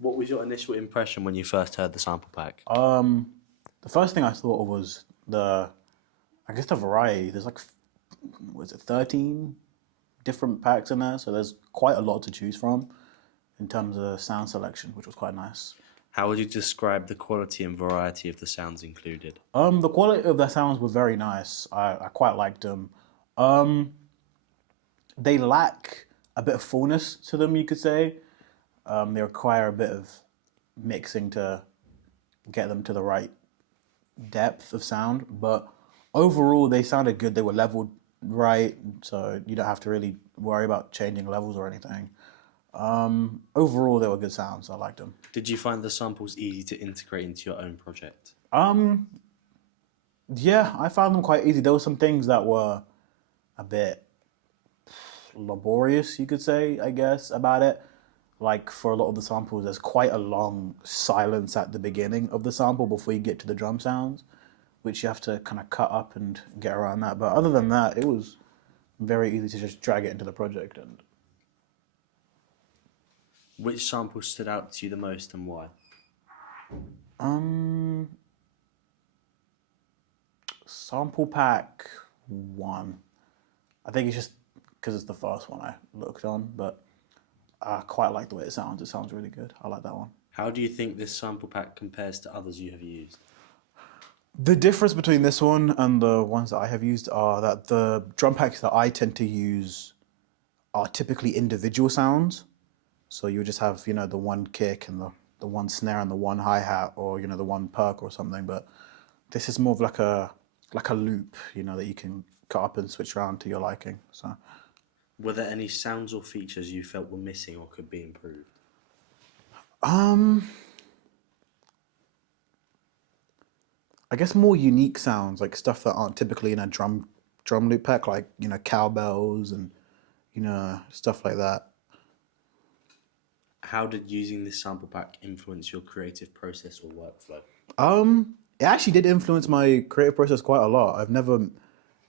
What was your initial impression when you first heard the sample pack? The first thing I thought of was I guess the variety. There's like, was it 13 different packs in there? So there's quite a lot to choose from in terms of sound selection, which was quite nice. How would you describe the quality and variety of the sounds included? The quality of the sounds was very nice. I quite liked them. Um, they lack a bit of fullness to them, you could say. They require a bit of mixing to get them to the right depth of sound, but overall they sounded good. They were leveled right, so you don't have to really worry about changing levels or anything. Overall, they were good sounds. I liked them. Did you find the samples easy to integrate into your own project? Um, yeah, I found them quite easy. There were some things that were a bit laborious, you could say, I guess, about it. Like for a lot of the samples, there's quite a long silence at the beginning of the sample before you get to the drum sounds, which you have to kind of cut up and get around that. But other than that, it was very easy to just drag it into the project. And Which sample stood out to you the most and why? um, sample pack one. I think it's just because it's the first one I looked on, but I quite like the way it sounds. It sounds really good. I like that one. How do you think this sample pack compares to others you have used? The difference between this one and the ones that I have used are that the drum packs that I tend to use are typically individual sounds. So you just have, the one kick and the one snare and the one hi-hat, or, the one perk or something. But this is more of like a loop, that you can cut up and switch around to your liking. So Were there any sounds or features you felt were missing or could be improved? um I guess more unique sounds, like stuff that aren't typically in a drum loop pack, like, cowbells and, stuff like that. How did using this sample pack influence your creative process or workflow? It actually did influence my creative process quite a lot. I've never,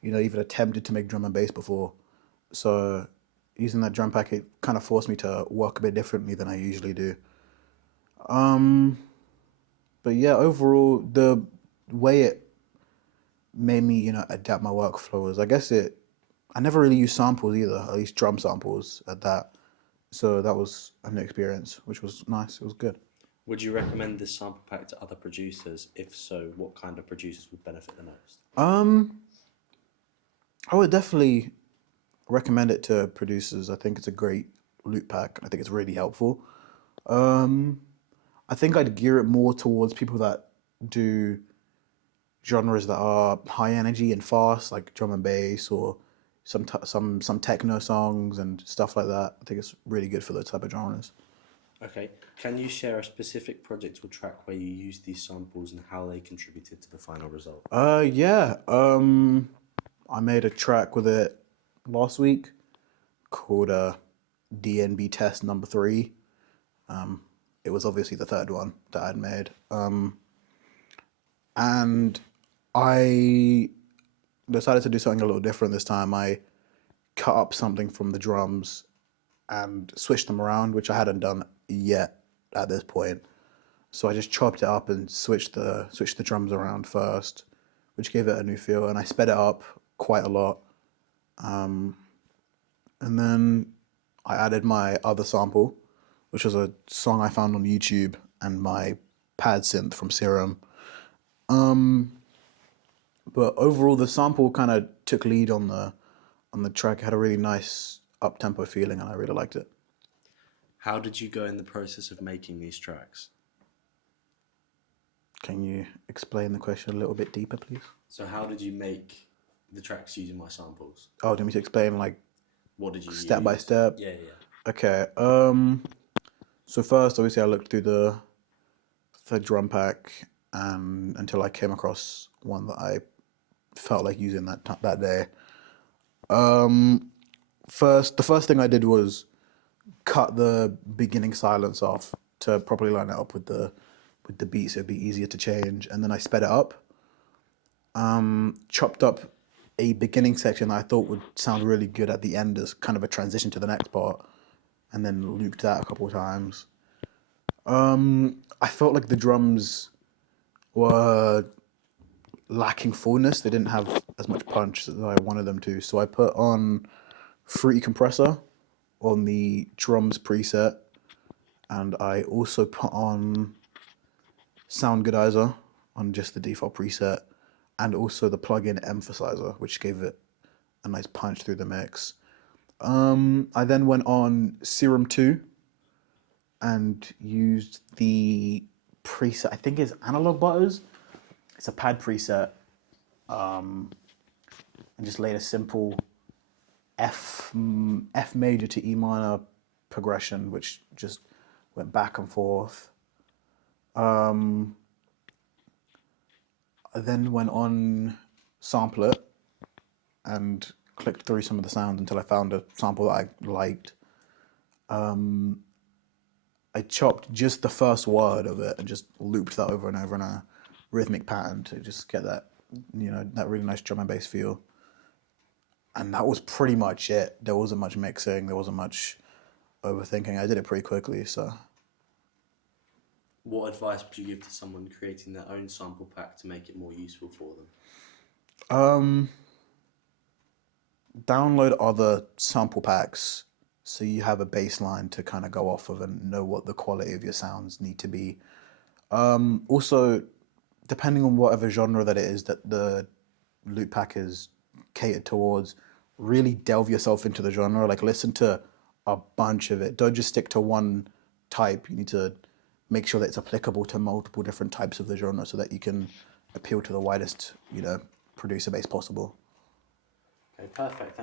even attempted to make drum and bass before. So using that drum pack, it kind of forced me to work a bit differently than I usually do. Um, but yeah, overall, the way it made me, adapt my workflow was, I guess I never really used samples either, at least drum samples at that. So that was a new experience, which was nice. It was good. Would you recommend this sample pack to other producers? If so, what kind of producers would benefit the most? Um, I would definitely recommend it to producers. I think it's a great loop pack. I think it's really helpful. Um, I think I'd gear it more towards people that do genres that are high energy and fast, like drum and bass, or some techno songs and stuff like that. I think it's really good for those type of genres. Okay, can you share a specific project or track where you used these samples and how they contributed to the final result? Yeah. I made a track with it last week called DNB Test Number Three. It was obviously the third one that I'd made. And I decided to do something a little different this time. I cut up something from the drums and switched them around, which I hadn't done yet at this point. So I just chopped it up and switched the drums around first, which gave it a new feel, and I sped it up quite a lot. And then I added my other sample, which was a song I found on YouTube, and my pad synth from Serum. But overall, the sample kind of took lead on the track. It had a really nice up tempo feeling, and I really liked it. How did you go in the process of making these tracks? Can you explain the question a little bit deeper, please? So, how did you make the tracks using my samples? Oh, do you want me to explain like What did you step by use? step? Yeah, yeah. Okay. So first, obviously, I looked through the drum pack, and until I came across one that I felt like using that day. The first thing I did was cut the beginning silence off to properly line it up with the beat, so it'd be easier to change. And then I sped it up. Chopped up a beginning section that I thought would sound really good at the end as kind of a transition to the next part, and then looped that a couple of times. I felt like the drums were lacking fullness. They didn't have as much punch as I wanted them to. So I put on Fruity Compressor on the drums preset, and I also put on Sound Goodizer on just the default preset, and also the plugin Emphasizer, which gave it a nice punch through the mix. I then went on Serum 2 and used the preset, I think it's Analog Butters. It's a pad preset, and just laid a simple F major to E minor progression, which just went back and forth. I then went on Sample It and clicked through some of the sounds until I found a sample that I liked. I chopped just the first word of it and just looped that over and over in a rhythmic pattern to just get that, that really nice drum and bass feel. And that was pretty much it. There wasn't much mixing. There wasn't much overthinking. I did it pretty quickly, so. What advice would you give to someone creating their own sample pack to make it more useful for them? Download other sample packs so you have a baseline to kind of go off of and know what the quality of your sounds need to be. Also, depending on whatever genre that it is that the loop pack is catered towards, really delve yourself into the genre. Like, listen to a bunch of it. Don't just stick to one type. You need to make sure that it's applicable to multiple different types of the genre so that you can appeal to the widest, producer base possible. Okay, perfect. Thank you.